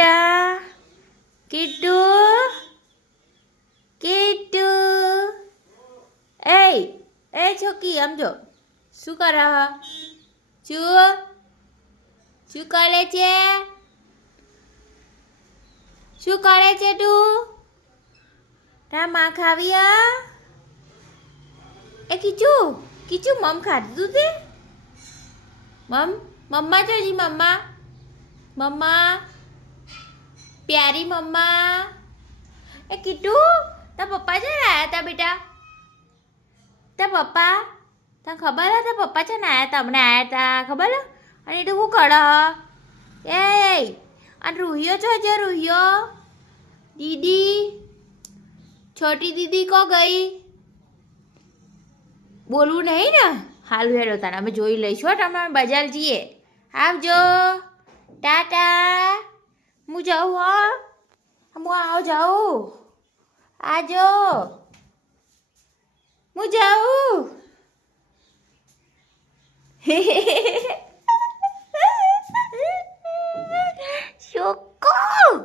બેટા કિટ્ટુ કિટ્ટુ એ એ છોકી આમ જો શું કરે શું કરે છે તું તારા માં ખાવ્યા એ કીચું મમ ખાધું તે મમ્મા જોજી મમ્મા પ્યારી મમ્મા એ કીટુ તારા પપ્પા છે ને આયા તા બેટા તારા પપ્પા તને ખબર હે તારા પપ્પા છે ને આયા તા હમણાં આયા તા ખબર હે અને એ તો શું કર એ અને રૂહિયો છો જે રૂહિયો દીદી છોટી દીદી કો ગઈ બોલવું નહીં ને હાલ હેડો તાને અમે જોઈ લઈશું તમે બજાર જઈએ આવજો ટાટા હું જાઉં હું જાઉં આજો હું જાઉં